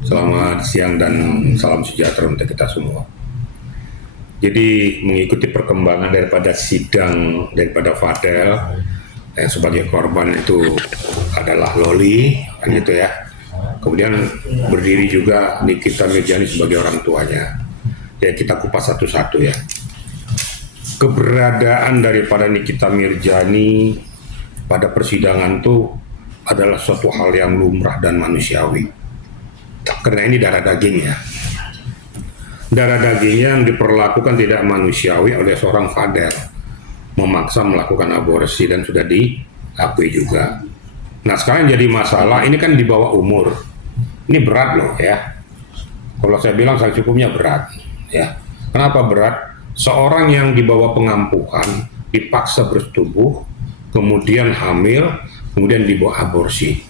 Selamat siang dan salam sejahtera untuk kita semua. Jadi mengikuti perkembangan daripada sidang daripada Fadel yang sebagai korban itu adalah Loli, kan gitu ya. Kemudian berdiri juga Nikita Mirjani sebagai orang tuanya. Ya kita kupas satu-satu ya. Keberadaan daripada Nikita Mirjani pada persidangan itu adalah suatu hal yang lumrah dan manusiawi. Karena ini darah daging ya. Darah dagingnya yang diperlakukan tidak manusiawi oleh seorang Fadel, memaksa melakukan aborsi dan sudah diakui juga. Nah sekarang jadi masalah, ini kan di bawah umur. Ini berat loh ya. Kalau saya bilang sanksi hukumnya berat ya. Kenapa berat? Seorang yang di bawah pengampuhan dipaksa bersetubuh, kemudian hamil, kemudian dibawa aborsi.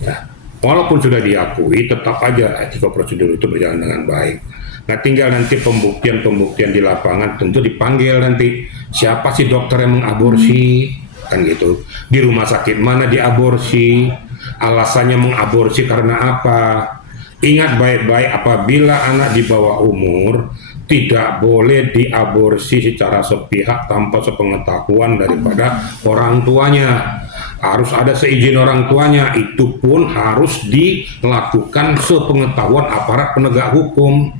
Ya. Walaupun sudah diakui, tetap aja etika prosedur itu berjalan dengan baik. Nah tinggal nanti pembuktian di lapangan, tentu dipanggil nanti siapa sih dokter yang mengaborsi, kan gitu. Di rumah sakit mana diaborsi, alasannya mengaborsi karena apa. Ingat baik-baik, apabila anak di bawah umur tidak boleh diaborsi secara sepihak tanpa sepengetahuan daripada orang tuanya. Harus ada seizin orang tuanya, itu pun harus dilakukan sepengetahuan aparat penegak hukum.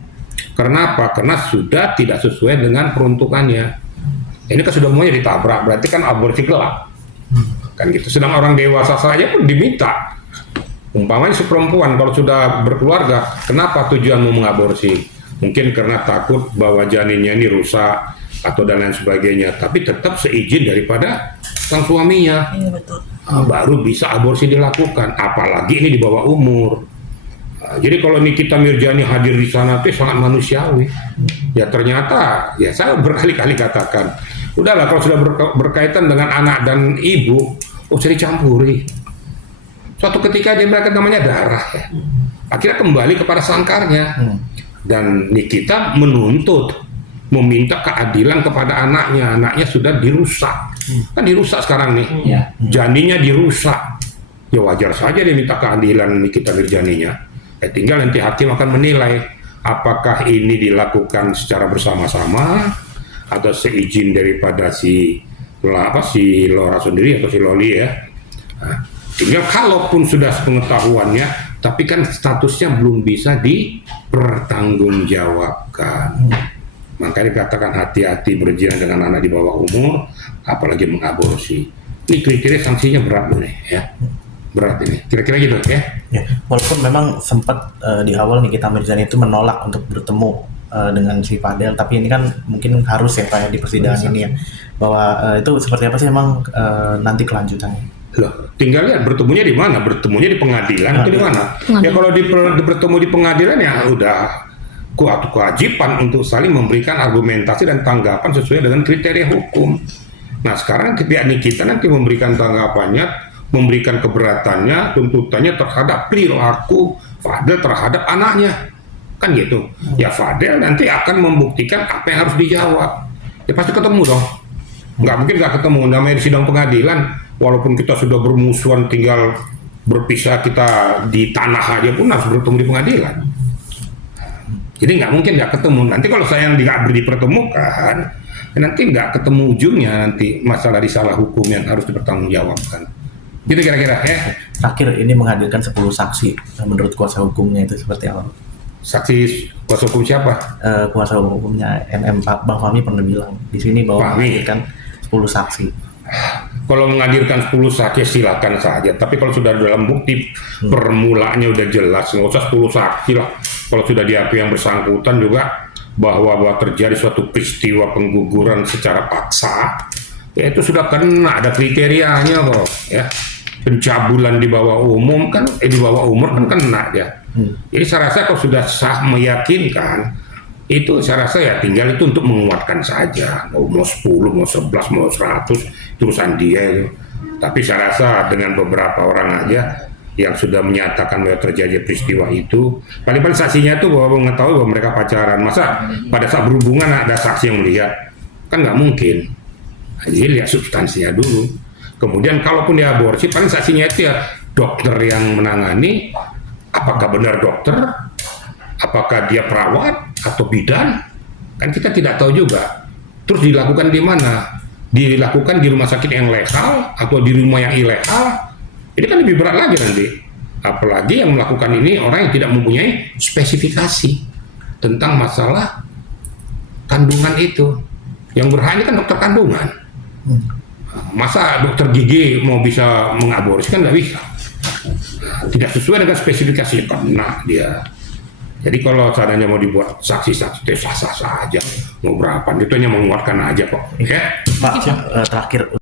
Kenapa? Karena sudah tidak sesuai dengan peruntukannya. Ini kan sudah semuanya ditabrak, berarti kan aborsi gelap. Kan gitu. Sedang orang dewasa saja pun diminta. Umpamanya si perempuan kalau sudah berkeluarga, kenapa tujuanmu mengaborsi? Mungkin karena takut bahwa janinnya ini rusak atau dan lain sebagainya, tapi tetap seizin daripada sang suaminya. Iya betul. Baru bisa aborsi dilakukan, apalagi ini di bawah umur. Jadi kalau Nikita Mirjani hadir di sana itu sangat manusiawi. Ya ternyata, ya saya berkali-kali katakan, udahlah kalau sudah berkaitan dengan anak dan ibu, usah dicampuri. Suatu ketika dia mereka namanya darah ya. Akhirnya kembali kepada sangkarnya. Dan Nikita menuntut, meminta keadilan kepada anaknya. Anaknya sudah dirusak. Kan dirusak sekarang nih. Janinnya dirusak. Ya wajar saja dia minta keadilan Nikita Mirjaninya. Tinggal nanti hakim akan menilai apakah ini dilakukan secara bersama-sama atau seizin daripada si Lora sendiri atau si Loli ya. Nah, tinggal kalaupun sudah sepengetahuannya, tapi kan statusnya belum bisa dipertanggungjawabkan. Makanya dikatakan hati-hati berjalan dengan anak di bawah umur, apalagi mengaborsi. Ini kriteria sanksinya berat loh nih ya. Berat ini, kira-kira gitu ya. Ya, walaupun memang sempat di awal Nikita Mirjani itu menolak untuk bertemu dengan si Fadel, tapi ini kan mungkin harus ya Pak ya, di persidangan ini ya, bahwa itu seperti apa sih memang nanti kelanjutannya? Loh, tinggal lihat bertemunya di mana? Bertemunya di pengadilan atau di mana? Ya kalau bertemu di pengadilan ya udah kewajiban untuk saling memberikan argumentasi dan tanggapan sesuai dengan kriteria hukum. Nah sekarang pihak Nikita nanti memberikan tanggapannya, memberikan keberatannya, tuntutannya terhadap perilaku Fadel terhadap anaknya, kan gitu. Ya Fadel nanti akan membuktikan apa yang harus dijawab. Ya pasti ketemu dong. Nggak mungkin nggak ketemu. Namanya di sidang pengadilan, walaupun kita sudah bermusuhan, tinggal berpisah kita di tanah aja pun harus bertemu di pengadilan. Jadi nggak mungkin nggak ketemu. Nanti kalau saya nggak dipertemukan, nanti nggak ketemu ujungnya, nanti masalah disalah hukum yang harus dipertanggungjawabkan. Gitu kira-kira ya. Terakhir ini menghadirkan 10 saksi. Menurut kuasa hukumnya itu seperti apa? Saksi kuasa hukum siapa? Kuasa hukumnya MM Pak Bang Fahmi pernah bilang di sini bahwa menghadirkan 10 saksi. Kalau menghadirkan 10 saksi silakan saja. Tapi kalau sudah dalam bukti permulaannya udah jelas, nggak usah 10 saksi lah. Kalau sudah diakui yang bersangkutan juga bahwa terjadi suatu peristiwa pengguguran secara paksa, ya itu sudah kena, ada kriterianya kok ya. Pencabulan di bawah umum kan di bawah umur kan kena ya. Jadi saya rasa kalau sudah sah meyakinkan itu, saya rasa ya tinggal itu untuk menguatkan saja. Mau 10, mau 11, mau 100 urusan dia itu. Tapi saya rasa dengan beberapa orang aja yang sudah menyatakan bahwa terjadi peristiwa itu, paling-paling saksinya itu bahwa mengetahui bahwa mereka pacaran. Masa pada saat berhubungan ada saksi yang melihat? Kan nggak mungkin. Jadi lihat substansinya dulu. Kemudian kalaupun dia aborsi, paling saksinya itu ya dokter yang menangani Apakah benar dokter? Apakah dia perawat atau bidan? Kan kita tidak tahu juga. Terus dilakukan di mana? Dilakukan di rumah sakit yang legal atau di rumah yang ilegal? Ini kan lebih berat lagi nanti. Apalagi yang melakukan ini orang yang tidak mempunyai spesifikasi tentang masalah kandungan itu. Yang berhak ini kan dokter kandungan. Masa dokter gigi mau bisa mengaborsi kan nggak bisa. Tidak sesuai dengan spesifikasi, kena dia. Jadi kalau seandainya mau dibuat saksi-saksi, sah-sah saja. Mau berapa, itu hanya menguatkan aja kok. Ya. Pak, terakhir